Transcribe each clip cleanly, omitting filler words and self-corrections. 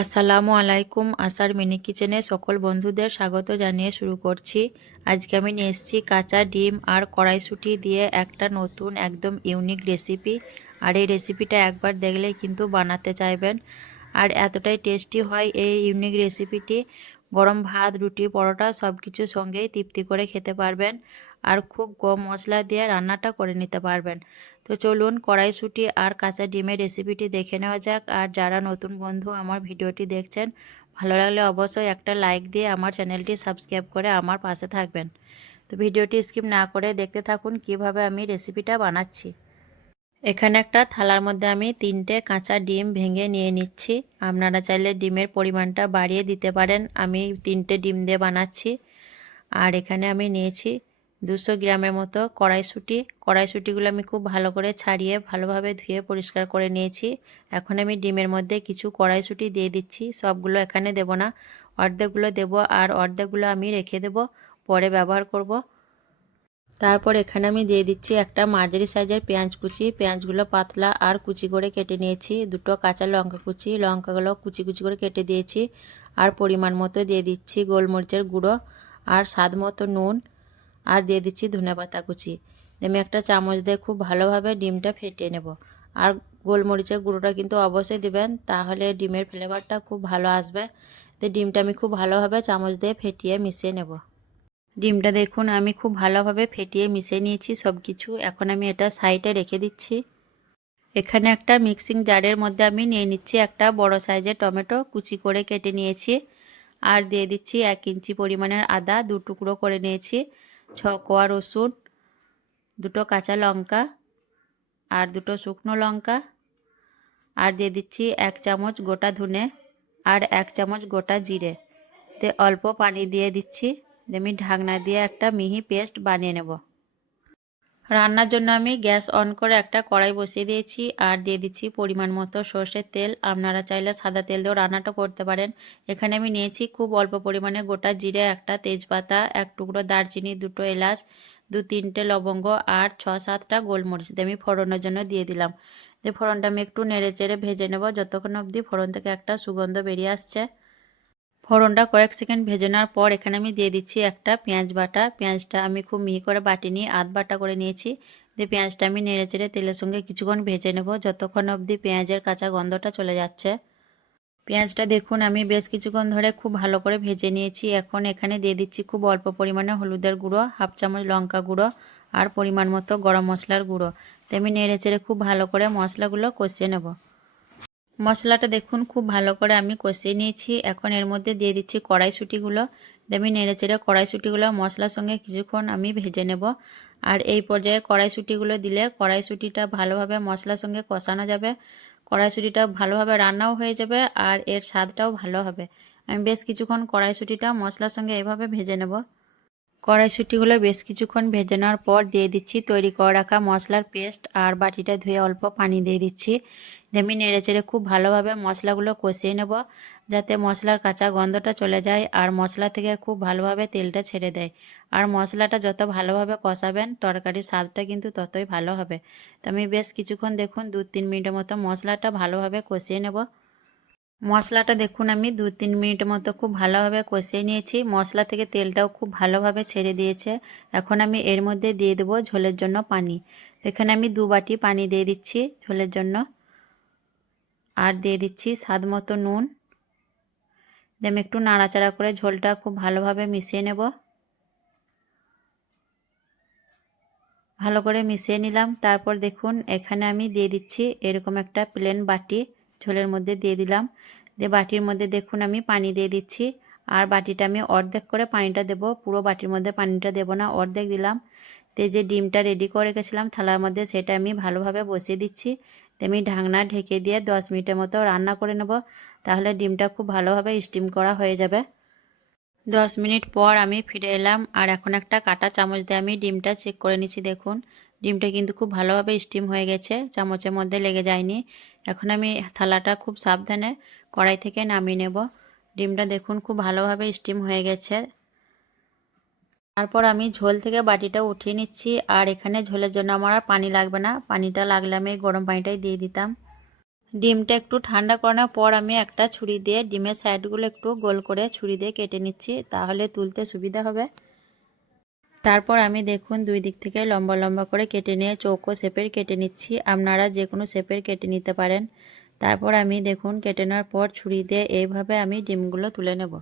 আসসালামু আলাইকুম। আসার মিনি কিচেনে সকল বন্ধুদের স্বাগত জানিয়ে শুরু করছি। আজকে আমি নিয়ে এসেছি কাঁচা ডিম আর কড়াইশুঁটি দিয়ে একটা নতুন একদম ইউনিক রেসিপি। আর এই রেসিপিটা একবার দেখলেই কিন্তু বানাতে চাইবেন। আর এতটাই টেস্টি হয় এই ইউনিক রেসিপিটি, গরম ভাত, রুটি, পরোটা সব কিছুর সঙ্গেই তৃপ্তি করে খেতে পারবেন। আর খুব কম মশলা দিয়ে রান্নাটা করে নিতে পারবেন। তো চলুন কড়াইশুঁটি আর কাঁচা ডিমের রেসিপিটি দেখে নেওয়া যাক। আর যারা নতুন বন্ধু আমার ভিডিওটি দেখছেন, ভালো লাগলে অবশ্যই একটা লাইক দিয়ে আমার চ্যানেলটি সাবস্ক্রাইব করে আমার পাশে থাকবেন। তো ভিডিওটি স্কিপ না করে দেখতে থাকুন কিভাবে আমি রেসিপিটা বানাচ্ছি। এখানে একটা থালার মধ্যে আমি 3টে কাঁচা ডিম ভেঙে নিয়ে নিচ্ছি। আপনারা চাইলে ডিমের পরিমাণটা বাড়িয়ে দিতে পারেন। আমি 3টে ডিম দিয়ে বানাচ্ছি। আর এখানে আমি নিয়েছি 200 গ্রামের মতো কড়াইশুঁটি। কড়াইশুঁটিগুলো আমি খুব ভালো করে ছাড়িয়ে ভালোভাবে ধুয়ে পরিষ্কার করে নিয়েছি। এখন আমি ডিমের মধ্যে কিছু কড়াইশুঁটি দিয়ে দিচ্ছি। সবগুলো এখানে দেব না, অর্ধেকগুলো দেব আর অর্ধেকগুলো আমি রেখে দেব, পরে ব্যবহার করব। তারপর এখানে আমি দিয়ে দিচ্ছি একটা মাঝারি সাইজের পেঁয়াজ কুচি। পেঁয়াজগুলো পাতলা আর কুচি করে কেটে নিয়েছি। 2টো কাঁচা লঙ্কা কুচি, লঙ্কাগুলো কুচি কুচি করে কেটে দিয়েছি। আর পরিমাণ মতো দিয়ে দিচ্ছি গোলমরিচের গুঁড়ো আর স্বাদ মতো নুন। আর দিয়ে দিচ্ছি ধনেপাতা কুচি। আমি একটা চামচ দিয়ে খুব ভালোভাবে ডিমটা ফেটিয়ে নেব। আর গোলমরিচের গুঁড়োটা কিন্তু অবশ্যই দেবেন, তাহলে ডিমের ফ্লেভারটা খুব ভালো আসবে। তো ডিমটা আমি খুব ভালোভাবে চামচ দিয়ে ফেটিয়ে মিশিয়ে নেব। ডিমটা দেখুন আমি খুব ভালোভাবে ফেটিয়ে মিশিয়ে নিয়েছি সব কিছু। এখন আমি এটা সাইডে রেখে দিচ্ছি। এখানে একটা মিক্সিং জারের মধ্যে আমি নিয়ে নিচ্ছি একটা বড় সাইজের টমেটো, কুচি করে কেটে নিয়েছি। আর দিয়ে দিচ্ছি 1 ইঞ্চি পরিমাণের আদা, 2 টুকরো করে নিয়েছি। 6 কোয়া রসুন, 2টো কাঁচা লঙ্কা আর 2টো শুকনো লঙ্কা। আর দিয়ে দিচ্ছি 1 চামচ গোটা ধনে আর 1 চামচ গোটা জিরে। তে অল্প পানি দিয়ে দিচ্ছি। আমি ঢাকনা দিয়ে একটা মিহি পেস্ট বানিয়ে নেব। রান্নার জন্য আমি গ্যাস অন করে একটা কড়াই বসিয়ে দিয়েছি আর দিয়ে দিচ্ছি পরিমাণ মতো সর্ষের তেল। আপনারা চাইলে সাদা তেল দিয়েও রান্নাটা করতে পারেন। এখানে আমি নিয়েছি খুব অল্প পরিমাণে গোটা জিরে, একটা তেজপাতা, 1 টুকরো দারচিনি, 2টো এলাচ, 2-3টে লবঙ্গ আর 6-7টা গোলমরিচ আমি ফোড়নের জন্য দিয়ে দিলাম। ফোড়নটা আমি একটু নেড়ে চেড়ে ভেজে নেব যতক্ষণ অবধি ফোড়ন থেকে একটা সুগন্ধ বেরিয়ে আসছে। ফোড়নটা কয়েক সেকেন্ড ভেজে নেওয়ার পর এখানে আমি দিয়ে দিচ্ছি একটা পেঁয়াজ বাটা। পেঁয়াজটা আমি খুব মিহি করে বাটিনি, আধ বাটা করে নিয়েছি। দিয়ে পেঁয়াজটা আমি নেড়ে চেড়ে তেলের সঙ্গে কিছুক্ষণ ভেজে নেব যতক্ষণ অবধি পেঁয়াজের কাঁচা গন্ধটা চলে যাচ্ছে। পেঁয়াজটা দেখুন আমি বেশ কিছুক্ষণ ধরে খুব ভালো করে ভেজে নিয়েছি। এখন এখানে দিয়ে দিচ্ছি খুব অল্প পরিমাণে হলুদের গুঁড়ো, 1/2 চামচ লঙ্কা গুঁড়ো আর পরিমাণ মতো গরম মশলার গুঁড়ো। তো আমি নেড়ে চেড়ে খুব ভালো করে মশলাগুলো কষিয়ে নেব। মশলাটা দেখুন খুব ভালো করে আমি কষিয়ে নিয়েছি। এখন এর মধ্যে দিয়ে দিচ্ছি কড়াইশুঁটিগুলো। আমি নেড়েচেড়ে কড়াইশুঁটিগুলো মশলার সঙ্গে কিছুক্ষণ আমি ভেজে নেব। আর এই পর্যায়ে কড়াইশুঁটিগুলো দিলে কড়াইশুঁটিটা ভালোভাবে মশলার সঙ্গে কষানো যাবে, কড়াইশুঁটিটা ভালোভাবে রান্নাও হয়ে যাবে আর এর স্বাদটাও ভালো হবে। আমি বেশ কিছুক্ষণ কড়াইশুঁটিটা মশলার সঙ্গে এভাবে ভেজে নেব। কড়াইশুঁটিগুলো বেশ কিছুক্ষণ ভেজে নেওয়ার পর দিয়ে দিচ্ছি তৈরি করে রাখা মশলার পেস্ট আর বাটিটা ধুয়ে অল্প পানি দিয়ে দিচ্ছি। আমি নেড়েচেড়ে খুব ভালোভাবে মশলাগুলো কষিয়ে নেব যাতে মশলার কাঁচা গন্ধটা চলে যায় আর মশলা থেকে খুব ভালোভাবে তেলটা ছেড়ে দেয়। আর মশলাটা যত ভালোভাবে কষাবেন তরকারির স্বাদটা কিন্তু ততই ভালো হবে। তো আমি বেশ কিছুক্ষণ দেখুন 2-3 মিনিটের মতো মশলাটা ভালোভাবে কষিয়ে নেব। মশলাটা দেখুন আমি 2-3 মিনিট মতো খুব ভালোভাবে কষিয়ে নিয়েছি। মশলা থেকে তেলটাও খুব ভালোভাবে ছেড়ে দিয়েছে। এখন আমি এর মধ্যে দিয়ে দেবো ঝোলের জন্য পানি। এখানে আমি 2 বাটি পানি দিয়ে দিচ্ছি ঝোলের জন্য। আর দিয়ে দিচ্ছি স্বাদ মতো নুন। আমি একটু নাড়াচাড়া করে ঝোলটা খুব ভালোভাবে মিশিয়ে নেব। ভালো করে মিশিয়ে নিলাম। তারপর দেখুন এখানে আমি দিয়ে দিচ্ছি এরকম একটা প্লেন বাটি, ঝোলের মধ্যে দিয়ে দিলাম। দিয়ে বাটির মধ্যে দেখুন আমি পানি দিয়ে দিচ্ছি। আর বাটিটা আমি অর্ধেক করে পানিটা দেব, পুরো বাটির মধ্যে পানিটা দেব না, অর্ধেক দিলাম। তো যে ডিমটা রেডি করে রেখেছিলাম থালার মধ্যে সেটা আমি ভালোভাবে বসিয়ে দিচ্ছি। তো আমি ঢাকনা ঢেকে দিয়ে 10 মিনিটের মতো রান্না করে নেব, তাহলে ডিমটা খুব ভালোভাবে স্টিম করা হয়ে যাবে। 10 মিনিট পর আমি ফিরে এলাম আর এখন একটা কাঁটা চামচ দিয়ে আমি ডিমটা চেক করে নিচ্ছি। দেখুন ডিমটা কিন্তু খুব ভালোভাবে স্টিম হয়ে গেছে, চামচের মধ্যে লেগে যায়নি। এখন আমি থালাটা খুব সাবধানে কড়াই থেকে নামিয়ে নেব। ডিমটা দেখুন খুব ভালোভাবে স্টিম হয়ে গেছে। তারপর আমি ঝোল থেকে বাটিটা উঠিয়ে নিচ্ছি। আর এখানে ঝোলের জন্য আমার আর পানি লাগবে না, পানিটা লাগলে আমি গরম পানিটাই দিয়ে দিতাম। ডিমটা একটু ঠান্ডা করানোর পর আমি একটা ছুরি দিয়ে ডিমের সাইডগুলো একটু গোল করে ছুরি দিয়ে কেটে নিচ্ছি, তাহলে তুলতে সুবিধা হবে। তারপর আমি দেখুন দুই দিক থেকে লম্বা লম্বা করে কেটে নিয়ে চৌকো শেপের কেটে নিচ্ছি। আপনারা যে কোনো শেপের কেটে নিতে পারেন। তারপর আমি দেখুন কেটে নেওয়ার পর ছুরি দিয়ে এইভাবে আমি ডিমগুলো তুলে নেব।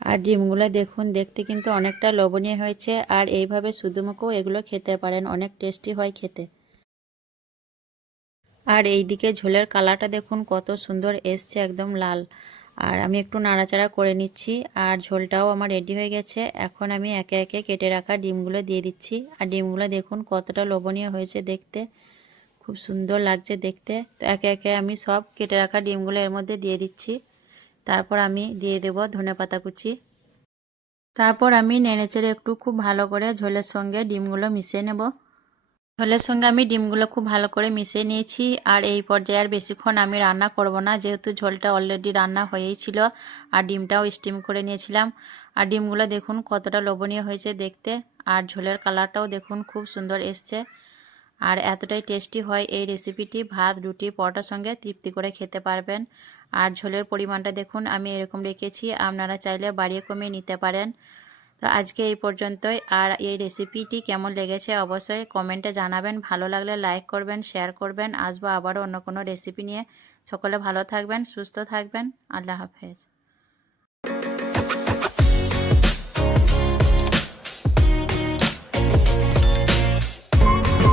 আর ডিমগুলো দেখুন দেখতে কিন্তু অনেকটা লোভনীয় হয়েছে, আর এইভাবে শুধুমুখেও এগুলো খেতে পারেন, অনেক টেস্টি হয় খেতে। আর এইদিকে ঝোলের কালারটা দেখুন কত সুন্দর এসছে, একদম লাল। আর আমি একটু নাড়াচাড়া করে নিচ্ছি, আর ঝোলটাও আমার রেডি হয়ে গেছে। এখন আমি একে একে কেটে রাখা ডিমগুলো দিয়ে দিচ্ছি। আর ডিমগুলো দেখুন কতটা লোভনীয় হয়েছে দেখতে, খুব সুন্দর লাগছে দেখতে। তো একে একে আমি সব কেটে রাখা ডিমগুলো এর মধ্যে দিয়ে দিচ্ছি। তারপর আমি দিয়ে দেব ধনেপাতা কুচি। তারপর আমি নেড়েচেড়ে একটু খুব ভালো করে ঝোলের সঙ্গে ডিমগুলো মিশিয়ে নেব। ঝোলের সঙ্গে আমি ডিমগুলো খুব ভালো করে মিশিয়ে নিয়েছি। আর এই পর্যায়ে আর বেশিক্ষণ আমি রান্না করব না, যেহেতু ঝোলটা অলরেডি রান্না হয়েই ছিল আর ডিমটাও স্টিম করে নিয়েছিলাম। আর ডিমগুলো দেখুন কতটা লোভনীয় হয়েছে দেখতে, আর ঝোলের কালারটাও দেখুন খুব সুন্দর এসছে। আর এতটাই টেস্টি হয় এই রেসিপিটি, ভাত রুটি পরোটার সঙ্গে তৃপ্তি করে খেতে পারবেন। আর ঝোলের পরিমাণটা দেখুন আমি এরকম রেখেছি, আপনারা চাইলে বাড়িয়ে কমিয়ে নিতে পারেন। তো আজকে এই পর্যন্তই। আর এই রেসিপিটি কেমন লেগেছে অবশ্যই কমেন্টে জানাবেন। ভালো লাগলে লাইক করবেন, শেয়ার করবেন। আসবো আবারও অন্য কোনো রেসিপি নিয়ে। সকলে ভালো থাকবেন, সুস্থ থাকবেন। আল্লাহ হাফেজ।